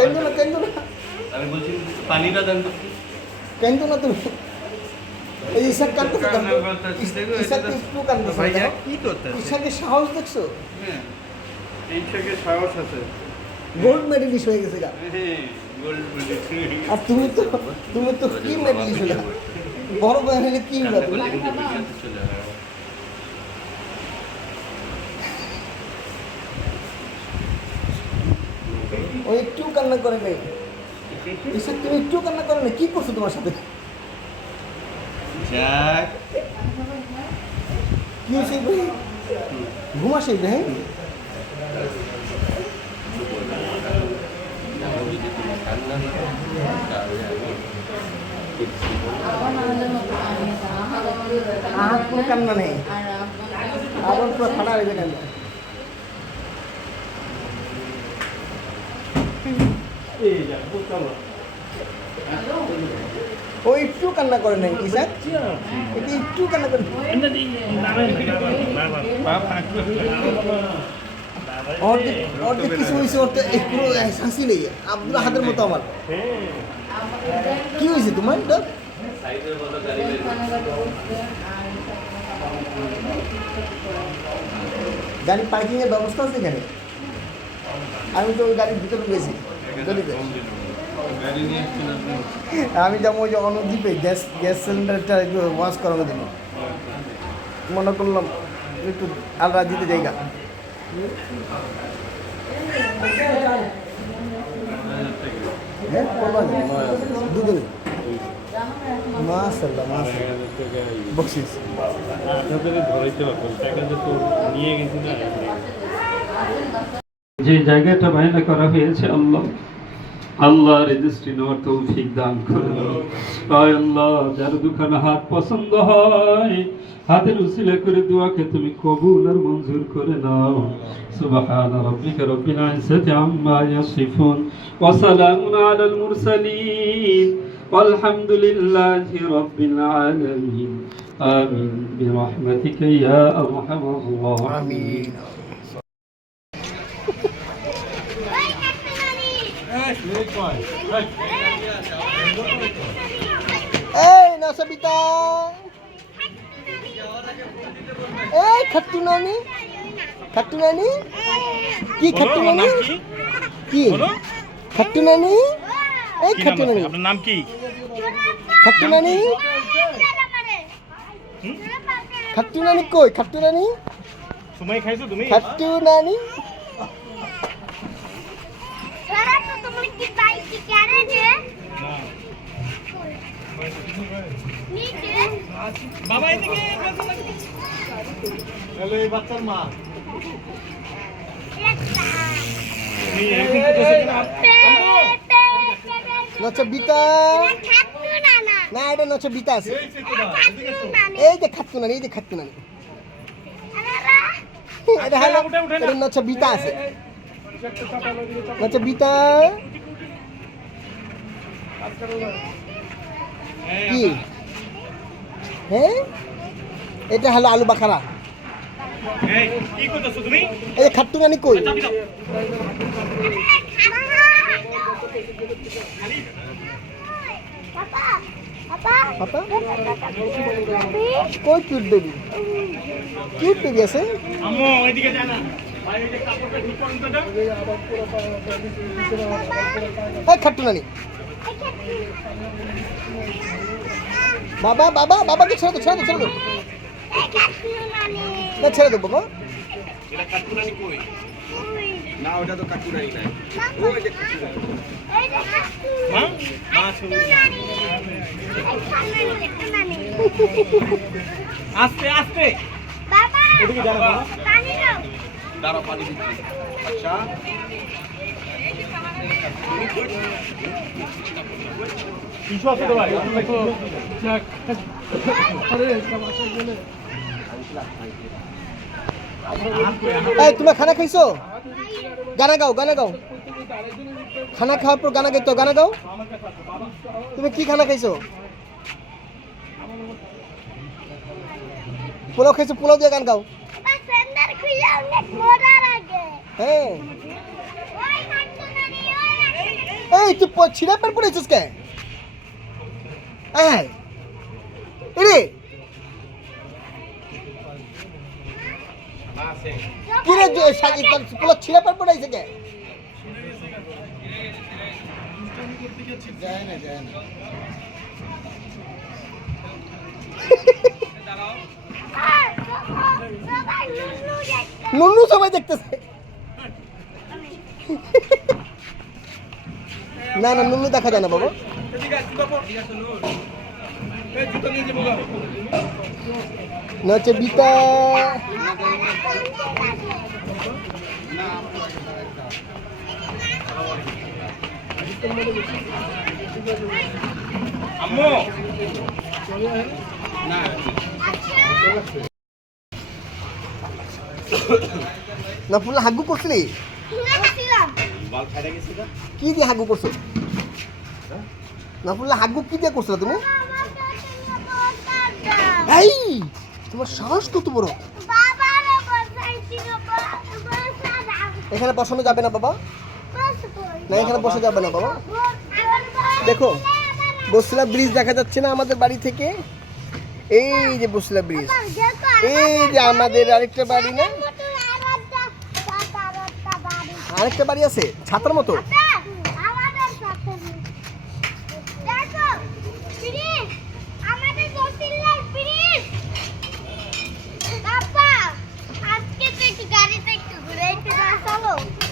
কেন্দো না কেন্দো না আমি বলছি পানিটা দেন তো। কেন্দো না তুমি এই ইসাক কান্দতেছে ইসাক একটু কান্দতেছে ভাইয়া কি করতেছে? ইসাকের সাহস দেখছো হ্যাঁ এই থেকে সাহস আছে। গোল্ড মেডেলিস্ট হয়ে গেছে গা হ্যাঁ গোল্ড মেডেল। আর তুমি তো কি মেডেলিস্ট হলে বড় বড় হলে কি হলো তুমি ও একটু কান্না করে নাই ইসাক তুমি একটু কান্না করে নাই কি করছো তোমার সাথে যাক কি হয়েছে ভাই ঘুমাসে হ্যাঁ আর কোনো কান্না নেই আবার পুরো ফাটা হয়ে গেল ও একটু কান্না করে নাই ইসাক এটা একটু কান্না করে অর্ধেক কিছু হয়েছে ওর একটু হাসি নেই আব্দুল হাতের মতো আমার কি হয়েছে তোমার গাড়ি পার্কিং এর ব্যবস্থা আছে এখানে আমি তো ওই গাড়ির ভিতরে গেছি আমি যাবো ওই যে অনুদ্বীপে গ্যাস সিলিন্ডারটা একটু ওয়াশ করানো দিন মনে করলাম একটু আলরা দিতে জায়গা হ্যাঁ দুজনে মাশাআল্লাহ মাশাআল্লাহ বকশিস যে জায়গাটা বায়না করা হয়েছে আল্লাহ আল্লাহর রেজিস্ট্রি নেওয়ার তৌফিক দান করুন আয় আল্লাহ যার দুখানা হাত পছন্দ হয় হাতের উসিলা করে দোয়াকে তুমি কবুল আর মঞ্জুর করে নাও সুবহান রাব্বিকা রব্বিল ইজ্জাতি আম্মা ইয়াসিফুন ওয়া সালামুন আলাল মুরসালিন والحمد لله رب العالمين آمين برحمتك يا أرحم الراحمين এই নাসবিতা এই খাট্টু নানি কি খাট্টু নানি কি খাট্টু নানি এই খাট্টু নানি আপনার নাম কি? খাট্টু নানি কই খাট্টু নানি সময় খাইছো তুমি? খাট্টু নানি বাবা এদিকে হ্যালো এই বাচ্চার মা নচবিতা না এটা নচবিতা আছে এই যে খাট্টু নানি এটা হলো এটা নচবিতা আছে নচবিতা কি হ্যাঁ এটা হলো আলু বাখারা এই কি করতেছো তুমি? এই যে খাট্টু নানি কই পাপা কই কিউট বেবি আছে আম্মু এদিকে যা না ভাই এই যে কাপড়টা ঠিক করুন তো এটা এই খাট্টু নানি বাবাকে ছেড়ে দো না ছেড়ে দো বাবা এটা কাকুরানি কই না ওটা তো কাকুরানি নাই ওই যে কাকুরানি মা মা শুনো আস্তে আস্তে বাবা এদিকে যা না বাবা পানি দাও দাঁড়াও পানি দিচ্ছি আচ্ছা কিছু আছে তো ভাই দেখো আরে বাসা গেলে এই তোমরা খানা খাইছো গানা গাও খানা খাওয়ার পর গানা গাও তুমি কি খানা খাইছো পোলাও খাইছো পোলাও দিয়ে গান গাও হ্যাঁ এই তুই ছিঁড়া পেট পড়েছিস কে? হ্যাঁ এরে কি রে সাজি পুরো ছিঁড়া পেট পড়েছে কে? নুনু সবাই দেখতেছে। না না নুনু দেখা যায় না বাবা। না হচ্ছে বিতা আম্মু না ফুল হাগু করছিলি? কি দিয়ে হাগু করছো? না ফুল হাগু কি দিয়ে করছো তুমি? এই তোমার সাহস কত বড়? এখানে বসানো যাবে না বাবা, না এখানে বসা যাবে না বাবা। দেখো বসলা ব্রিজ দেখা যাচ্ছে না আমাদের বাড়ি থেকে? এই যে বসলা ব্রিজ, এই যে আমাদের আরেকটা বাড়ি না, আরেকটা বাড়ি আছে ছাতার মতো।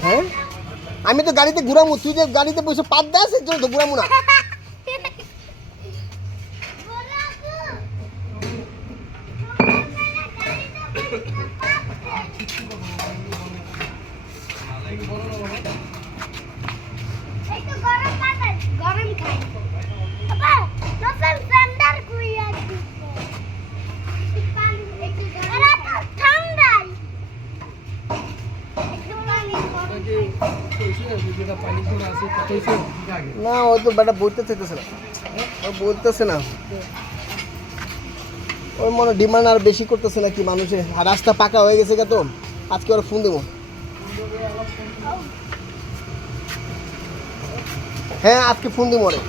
হ্যাঁ আমি তো গাড়িতে ঘুরামু, তুই যে গাড়িতে বসে পাত দাস এর জন্য তো ঘুরামু না। না ও তো বেটা বলতে চাইতেছে না, ও বলতেছে না, ওর মনে ডিমান্ড আর বেশি করতেছে না কি মানুষে। আর রাস্তা পাকা হয়ে গেছে তো আজকে ওরা ফোন দেবো। হ্যাঁ আজকে ফোন দেবো ওরে।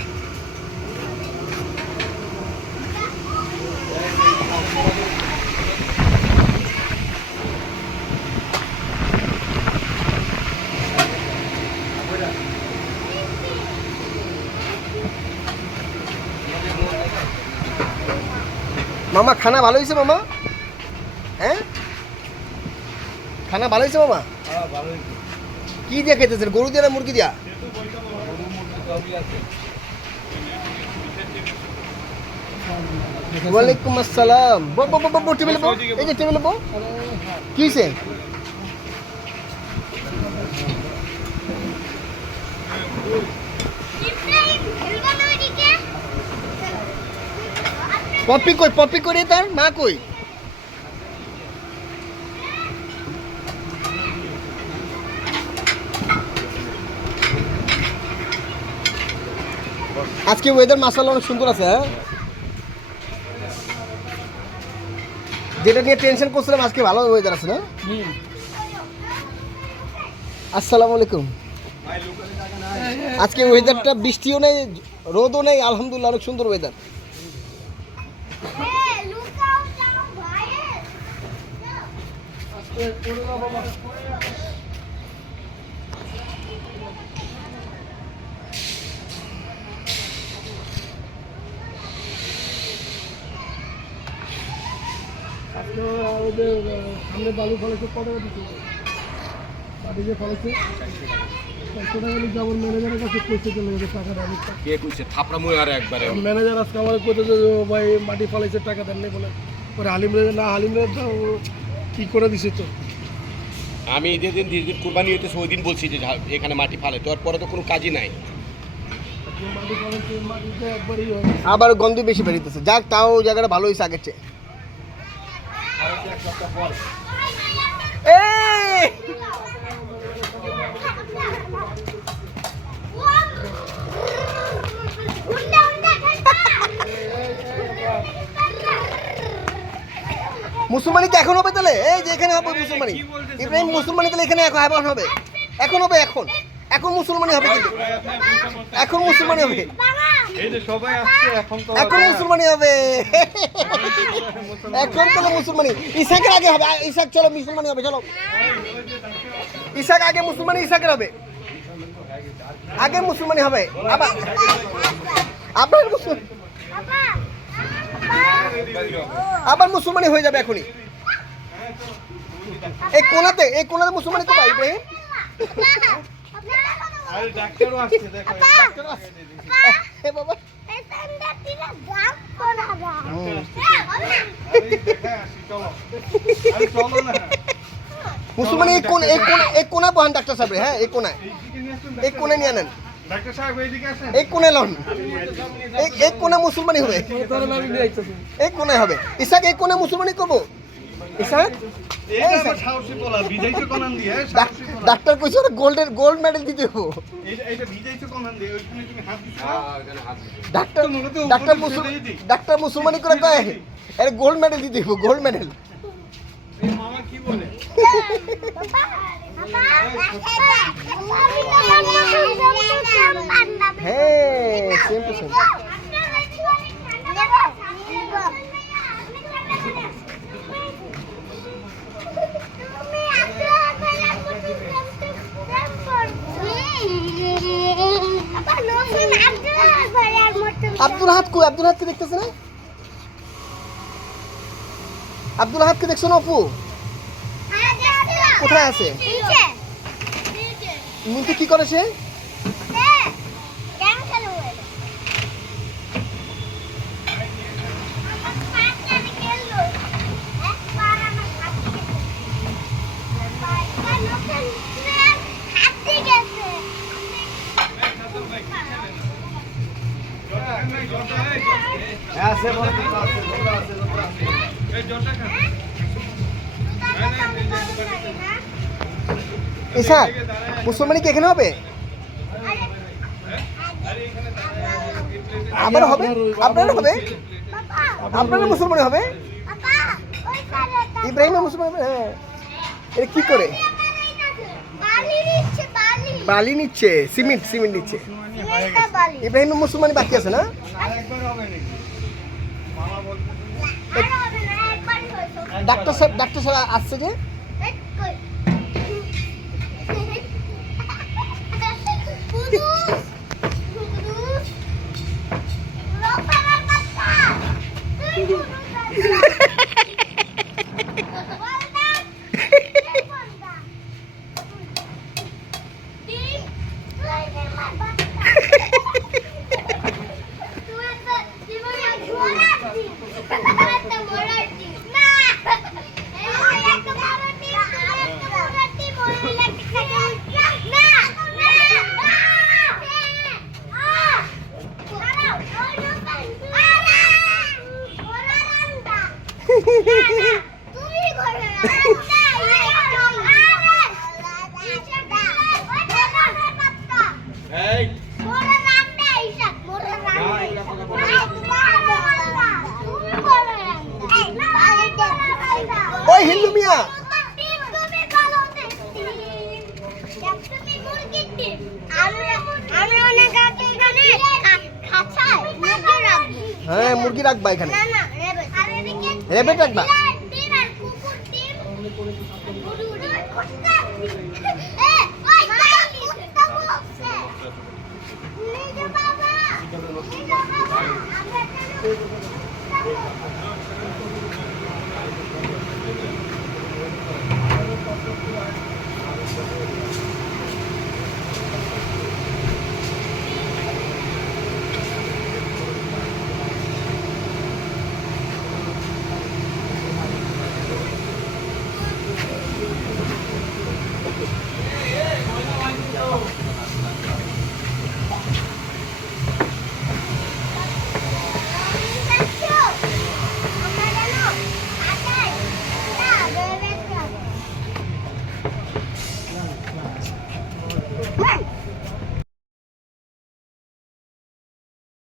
মামা খানা ভালো হয়েছে মামা? হ্যাঁ খানা ভালো হয়েছে মামা? কি দিয়ে খেতেছেন, গরু দিয়ে না মুরগি দিয়া? ওয়ালাইকুম আসসালাম। টেবিলে বো, এই যে টেবিলে বো। কি হয়েছে? পপি কই, পপি করে তার মা কই? আজকে ওয়েদার মাশাআল্লাহ অনেক সুন্দর আছে। হ্যাঁ যেটা নিয়ে টেনশন করছিলাম আজকে ভালো ওয়েদার আছে না? আসসালামু আলাইকুম। আজকে ওয়েদারটা বৃষ্টিও নেই রোদও নেই, আলহামদুলিল্লাহ অনেক সুন্দর ওয়েদার। সামনে বালু ফলেছে কত দিচ্ছে, বাড়ি যে ফলেছে ম্যানেজারের কাছে পৌঁছে চলে গেছে টাকাটা। কে কইছে থাপড়া মুই আর একবারে ম্যানেজার আজকে আমার কইতেছে যে ভাই মাটি ফলাইছে টাকা দেন নাই বলে। পরে হালিম রে না, হালিম রে কি করে দিছে তো। আমি যেদিন দীর্ঘদিন কুরবানি হইতেছে ওই দিন বলছি যে এখানে মাটি ফালে, তোর পরে তো কোনো কাজই নাই। মাটি ফলাইছে, মাটিতে একবারই আবার গন্ধ বেশি বেরিতেছে। যাক তাও জায়গাটা ভালো হয়েছে আগের চেয়ে। মুসলমানি কি এখন হবে তাহলে? এই যে এখানে হবে মুসলমানি, ইব্রাহিম মুসলমানি তাহলে এখানে এখন হবে, এখন হবে, এখন এখন মুসলমানই হবে কিন্তু, এখন মুসলমানই হবে, এই যে সবাই আসছে এখন তো এখন মুসলমানই হবে, এখন তো মুসলমানই। ইসাকের আগে হবে, ইসাক চলো মুসলমানই হবে, চলো ইসাক আগে মুসলমানই, ইসাকের হবে আগে মুসলমানই হবে, আবার আবার মুসলমান, আবার মুসলমানি হয়ে যাবে এখনই। এই কোনাতে মুসলমানি তো পাই ইব্রাহিম, আর ডাক্তারও আসছে দেখো এ বাবা চলো না মুসলমানি এই কোনা বহান ডাক্তার সাহেব, হ্যাঁ এই কোনায়, এই কোনায় নিয়ে নেন, ডাক্তার সাহেব এইদিকে আসেন এই কোনায় লন, এই কোনা মুসলমানি হবে, এই কোনায় হবে। ইসাক এই কোনায় মুসলমানি করবো, ইসাক এইটা আমার সাহসী বলা বিজয়িত কোনান দিয়ে সাহসী বলা ডাক্তার কইছে ওরা গোল্ড মেডেল দিতে হবে। এইটা বিজয়িত কোনান দিয়ে ওইখানে তুমি হাত দিছো ডাক্তার মুসলমানি করে কয় আরে গোল্ড মেডেল দিতে হবে, গোল্ড মেডেল। এই মামা কি বলে হ্যাঁ সেম টু সেম। আব্দুল হাত কই, আব্দুল হাতকে দেখতেছ না, আব্দুল হাতকে দেখছো না অপু, কোথায় আছে নিচে, কি করে সে? ইসাক মুসলমানি কি এখানে হবে, আবার হবে, আপনারা হবে, আপনারা মুসলমানি হবে, ইব্রাহিমের মুসলমান হবে। হ্যাঁ এটা কি করে বালি নিচ্ছে, সিমেন্ট নিচ্ছে, ইব্রাহিমের মুসলমানি বাকি আছে না? আরেকবার হবে নাকি মামা বলতে ডাক্তার সাহেব আসছে যে, এই ওই হিন্দু মিয়া হ্যাঁ মুরগি রাখবা এখানে, রেবেট রাখবা।